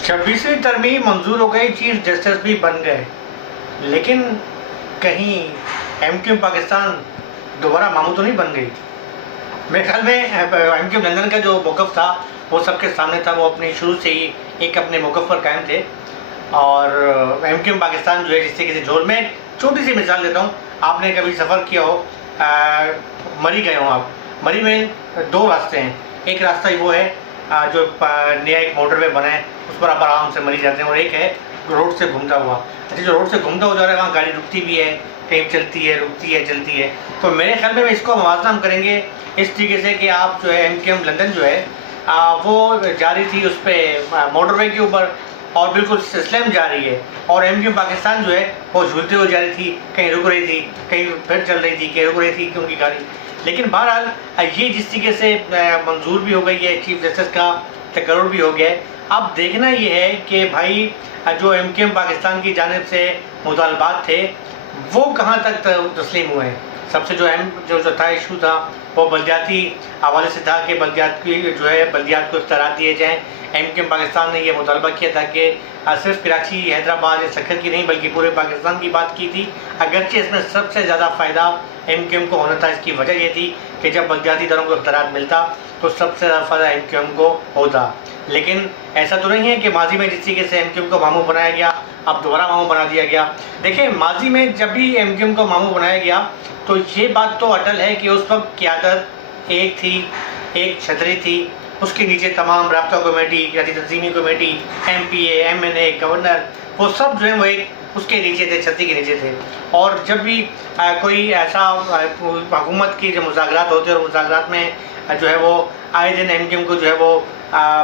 26वीं तरमीम मंजूर हो गई, चीफ जस्टिस भी बन गए, लेकिन कहीं एमक्यूएम पाकिस्तान दोबारा मामू तो नहीं बन गई। मेरे ख्याल में एमक्यूएम लंदन का जो मौक़िफ़ था वो सबके सामने था। वो अपनी शुरू से ही एक अपने मौक़िफ़ पर कायम थे। और एमक्यूएम पाकिस्तान जो है जिस तरीके से जोर में, छोटी सी मिसाल देता हूँ, आपने कभी सफ़र किया हो, मरी गए हो आप, मरी में दो रास्ते हैं। एक रास्ता वो है जो नया एक मोटरवे बना है, उस पर आप आराम से मरी जाते हैं, और एक है रोड से घूमता हुआ। अच्छा, जो रोड से घूमता हुआ जा रहा है वहाँ गाड़ी रुकती भी है, कहीं चलती है, रुकती है, चलती है। तो मेरे ख्याल में इसको मुवाज़ना हम करेंगे इस तरीके से कि आप जो है एमक्यूएम लंदन जो है वो जा रही थी उस पर मोटरवे के ऊपर, और बिल्कुल स्लैम जा रही है, और एमक्यूएम पाकिस्तान जो है वो झूलते हुए जा रही थी, कहीं रुक रही थी, कहीं फिर चल रही थी, कहीं रुक रही थी उनकी गाड़ी। लेकिन बहरहाल ये जिस तरीके से मंजूर भी हो गई है, चीफ जस्टिस का तकर्रुर भी हो गया है। अब देखना ये है कि भाई जो एमक्यूएम पाकिस्तान की जानिब से मुतालबात थे वो कहाँ तक तस्लीम हुए हैं। सबसे जो था इशू था वो बल्दियाती हवाले से था कि बल्दियात की जो है बल्दियात को इख्तियारात दिए जाएँ। एमक्यूएम पाकिस्तान ने यह मुतालबा किया था कि सिर्फ कराची, हैदराबाद या सखर की नहीं बल्कि पूरे पाकिस्तान की बात की थी। अगरचे इसमें सबसे ज़्यादा फ़ायदा एमक्यूएम को होना था। इसकी वजह यह थी कि जब बल्दियाती इदारों को इख्तियारात मिलता तो सबसे ज़्यादा फ़ायदा एमक्यूएम को होता। लेकिन ऐसा तो नहीं है कि माजी में जिस तरीके से एमक्यूएम को मामू बनाया गया अब दोबारा मामू बना दिया गया। देखिए, माजी में जब भी एमक्यूएम को मामू बनाया गया तो ये बात तो अटल है कि उस वक्त क़यादत एक थी, एक छतरी थी, उसके नीचे तमाम राब्ता कमेटी, यानी तंजीमी कमेटी, MPA, MNA, गवर्नर, वो सब जो है वो एक उसके नीचे थे, छतरी के नीचे थे। और जब भी कोई ऐसा हुकूमत की जो मुज़ाकरात होते और मुज़ाकरात में जो है वो आए दिन एमक्यूएम को जो है वो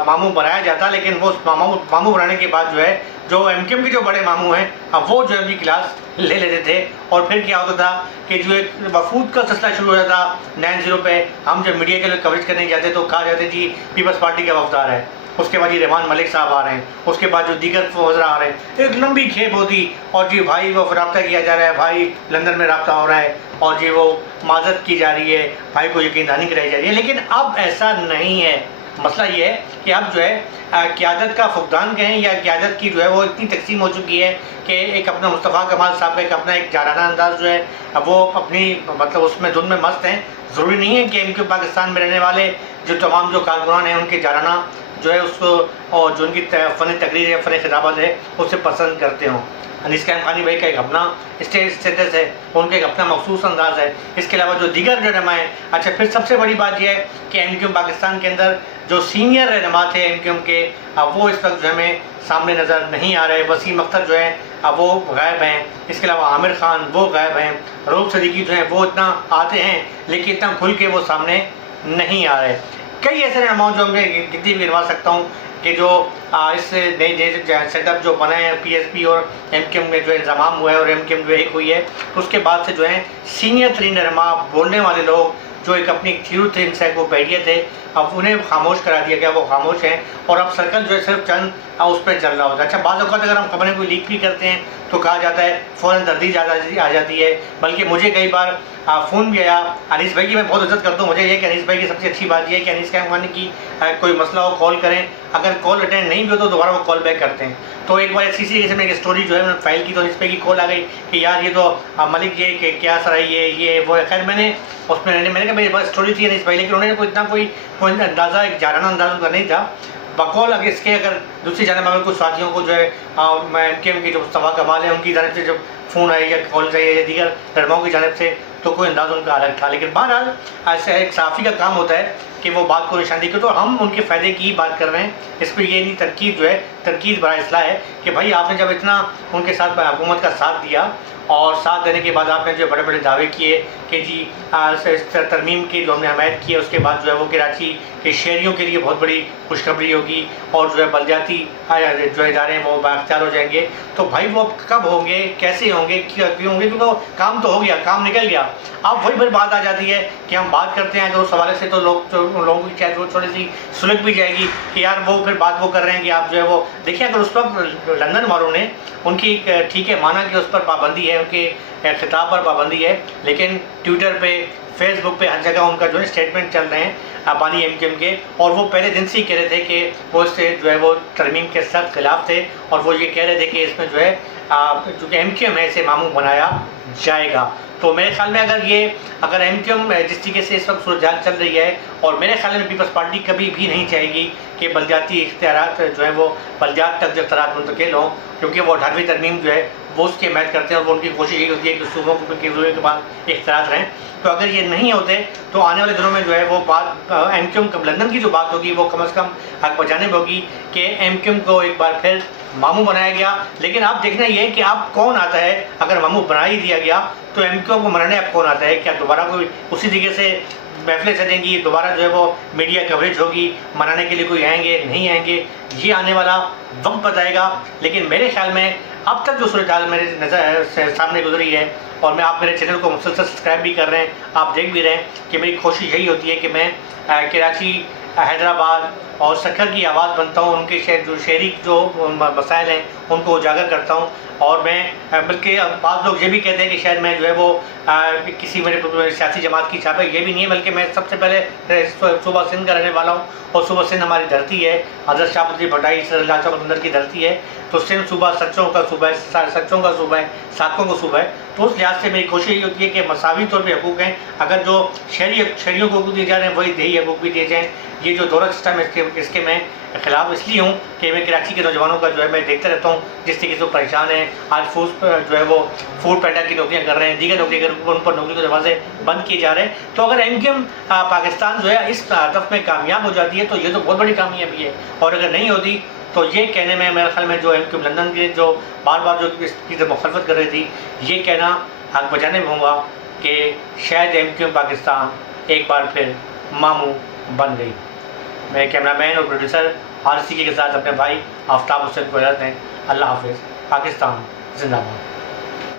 मामू बनाया जाता, लेकिन वो मामू बनाने के बाद जो है जो एमक्यूएम के जो बड़े मामू हैं अब वो जो है भी क्लास ले लेते थे। और फिर क्या होता था कि जो एक वफूद का सिलसिला शुरू हो जाता 90 पे, हम जब मीडिया के लिए कवरेज करने जाते तो कहा जाता जी पीपल्स पार्टी का वफदार है, उसके बाद ये रहमान मलिक साहब आ रहे हैं, उसके बाद जो दीगर वज़रा आ रहे हैं, एक लंबी खेप होती, और जी भाई वो रब्ता किया जा रहा है, भाई लंदन में रब्ता हो रहा है, और जी वो माजरत की जा रही है, भाई को यकीन दहानी कराई जा रही है। लेकिन अब ऐसा नहीं है। मसला ये है कि अब जो है क़यादत का फुकदान कहें या क़यादत की जो है वो इतनी तकसीम हो चुकी है कि एक अपना मुस्तफ़ा कमाल साहब का एक अपना एक जाराना अंदाज़ जो है वो अपनी मतलब उसमें धुन में मस्त हैं। ज़रूरी नहीं है कि एमक्यूएम पाकिस्तान में रहने वाले जो तमाम जो कारकुनान हैं उनके जाराना जो है उसको और जो उनकी फ़न तकरीर है, फ़न खिताबत है, उसे पसंद करते हों। अनीस कायम खानी भाई का एक अपना स्टेटस है, उनका एक अपना मखसूस अंदाज़ है। इसके अलावा जो दीगर रहनुमा हैं। अच्छा, फिर सबसे बड़ी बात यह है कि एमक्यूएम पाकिस्तान के अंदर जो सीनियर रहनुमा थे एमक्यूएम के वो इस वक्त जो हमें सामने नज़र नहीं आ रहे। वसीम अख्तर जो है वो गायब हैं। इसके अलावा आमिर खान वो गायब हैं। रऊफ़ सदीकी जो हैं वो इतना आते हैं लेकिन इतना खुल के वो सामने नहीं आ रहे। कई ऐसे रहनुमा जो मैं गिनती भी गिनवा सकता हूँ कि जो इस नए सेटअप जो बना है PSP और एमक्यूएम में जो इंतजाम हुआ है और एमक्यूएम जो एक हुई है उसके बाद से जो है सीनियर तरीन रहनुमा बोलने वाले लोग जो एक अपनी थ्योरी से वो बैठिए थे, अब उन्हें खामोश करा दिया गया, वो खामोश हैं। और अब सर्कल जो है सिर्फ चंद उस पर चल रहा होता है। अच्छा, बाज़ औक़ात अगर हम खबरें कोई लीक भी करते हैं तो कहा जाता है फ़ौरन तर्दीद आ जाती है। बल्कि मुझे कई बार फ़ोन भी आया। अनीस भाई की मैं बहुत इज्जत करता हूँ। मुझे ये कि अनीस भाई की सबसे अच्छी बात ये है कि अनीस कायम खानी की कोई मसला हो कॉल करें, अगर कॉल अटेंड नहीं भी हो तो दोबारा वो कॉल बैक करते हैं। तो एक बार किसी किस्म की स्टोरी जो है मैंने फाइल की तो अनीस भाई की कॉल आ गई कि यार ये तो मलिक ये क्या सर है ये वो। खैर मैंने कहा मेरी बात स्टोरी थी अनीस भाई, लेकिन उन्होंने कोई इतना कोई अंदाज़ा एक जाराना अंदाज़ उनका नहीं था। बकौल अगर इसके अगर दूसरी जानब अगर कुछ साथियों को जो है एमक्यूएम की जो मुस्तफ़ा कमाल है उनकी जानब से जब फ़ोन आई या कॉल आई या दीगर रहनुमाओं की जानब से तो कोई अंदाज़ उनका अलग था। लेकिन बहरहाल ऐसे एक सहाफ़ी का काम होता है कि वो बात को निशानदेही करे। तो हम उनके फ़ायदे की ही बात कर रहे हैं। इस पर ये नहीं तनकीद जो है तनकीद बड़ा इसला है कि भाई आपने जब इतना उनके साथ हुकूमत का साथ दिया और साथ देने के बाद आपने जो बड़े बड़े दावे किए कि जी तरमीम की जो हमने हमायत की है उसके बाद जो है वो कराची के शहरियों के लिए बहुत बड़ी खुशखबरी होगी और जो है बल्दियाती जो इदारे हैं वो बाख्तियार हो जाएंगे। तो भाई वो कब होंगे, कैसे होंगे, क्यों होंगे? क्योंकि काम तो हो गया, काम निकल गया। अब वही फिर बात आ जाती है कि हम बात करते हैं जो उस हवाले से तो लोग जो ان لوگوں کی شاید وہ تھوڑی سی سلجھ بھی جائے گی کہ یار وہ پھر بات وہ کر رہے ہیں کہ آپ جو ہے وہ دیکھیں، اگر اس وقت لندن والوں نے ان کی ٹھیک ہے مانا کہ اس پر پابندی ہے، ان کے خطاب پر پابندی ہے، لیکن ٹویٹر پہ فیس بک پہ ہر جگہ ان کا جو ہے اسٹیٹمنٹ چل رہے ہیں بانی ایم کیو ایم کے، اور وہ پہلے دن سے ہی کہہ رہے تھے کہ وہ اس سے جو ہے وہ ترمیم کے سخت خلاف تھے، اور وہ یہ کہہ رہے تھے کہ اس میں جو ہے چونکہ ایم کیو ایم ہے اسے معمول بنایا جائے گا۔ تو میرے خیال میں اگر ایم کیو ایم جس طریقے سے اس وقت صورتحال چل رہی ہے، اور میرے خیال میں پیپلز پارٹی کبھی بھی نہیں چاہے گی کہ بلدیاتی اختیارات جو ہیں وہ بلدیات تک جو اختیارات منتقل ہوں، کیونکہ وہ 18ویں ترمیم جو ہے وہ اس کی حمایت کرتے ہیں، اور وہ ان کی کوشش یہی ہوتی ہے کہ صوبوں کے بعد اختیارات رہیں۔ تو اگر یہ نہیں ہوتے تو آنے والے دنوں میں جو ہے وہ بات ایم کیو ایم لندن کی جو بات ہوگی وہ کم از کم حق بجانب ہوگی کہ ایم کیو ایم کو ایک بار پھر ماموں بنایا گیا۔ لیکن آپ دیکھنا یہ کہ آپ کون آتا ہے، اگر ماموں بنا ہی دیا گیا تو ایم کیو ایم کو منانے اب کون آتا ہے؟ کیا دوبارہ کوئی اسی طریقے سے محفلیں سجیں گی، دوبارہ جو ہے وہ میڈیا کوریج ہوگی، منانے کے لیے کوئی آئیں گے نہیں آئیں گے؟ یہ آنے والا وقت بتائے گا۔ لیکن میرے خیال میں اب تک جو صورتحال میرے نظر سامنے گزری ہے، اور آپ میرے چینل کو مسلسل سبسکرائب بھی کر رہے ہیں، آپ دیکھ بھی رہے ہیں کہ میری کوشش یہی ہوتی ہے کہ میں کراچی، حیدرآباد اور سکھر کی آواز بنتا ہوں، ان کے شہری جو مسائل ہیں ان کو اجاگر کرتا ہوں، اور میں بلکہ بعض لوگ یہ بھی کہتے ہیں کہ شاید میں جو ہے وہ کسی میرے سیاسی جماعت کی چھاپ ہے، یہ بھی نہیں ہے، بلکہ میں سب سے پہلے صوبہ سندھ کا رہنے والا ہوں، اور صوبہ سندھ ہماری دھرتی ہے، حضرت شاہ پتری بھٹائی صدر اللہ چوک اندر کی دھرتی ہے، تو سندھ صوبہ سچوں کا صوبہ ہے، سچوں کا صوبہ ہے، صادقوں کا صوبہ ہے۔ تو اس لحاظ سے میری کوشش یہ ہوتی ہے کہ مساوی طور پہ حقوق ہیں، اگر جو شہریوں کو حقوق دیے جا رہے ہیں وہی دیہی حقوق بھی دیے جائیں۔ یہ جو دورہ سسٹم ہے اس کے میں خلاف اس لیے ہوں کہ میں کراچی کے نوجوانوں کا جو ہے میں دیکھتا رہتا ہوں جس طریقے سے وہ پریشان ہیں، آج جو ہے وہ فوڈ پینڈا کی نوکریاں کر رہے ہیں، دیگر نوکری ان پر نوکری کے دروازے بند کیے جا رہے ہیں۔ تو اگر ایم کیو ایم پاکستان جو ہے اس ہدف میں کامیاب ہو جاتی ہے تو یہ تو بہت بڑی کامیابی ہے، اور اگر نہیں ہوتی تو یہ کہنے میں میرے خیال میں جو ایم کیو ایم لندن کے جو بار بار جو اس کی مخالفت کر رہی تھی، یہ کہنا حق بجانب ہوں گا کہ شاید ایم کیو ایم پاکستان ایک بار پھر ماموں بن گئی۔ میں کیمرہ مین اور پروڈیوسر RCK کے ساتھ اپنے بھائی آفتاب حسین کو اجازت دیں۔ اللہ حافظ۔ پاکستان زندہ باد۔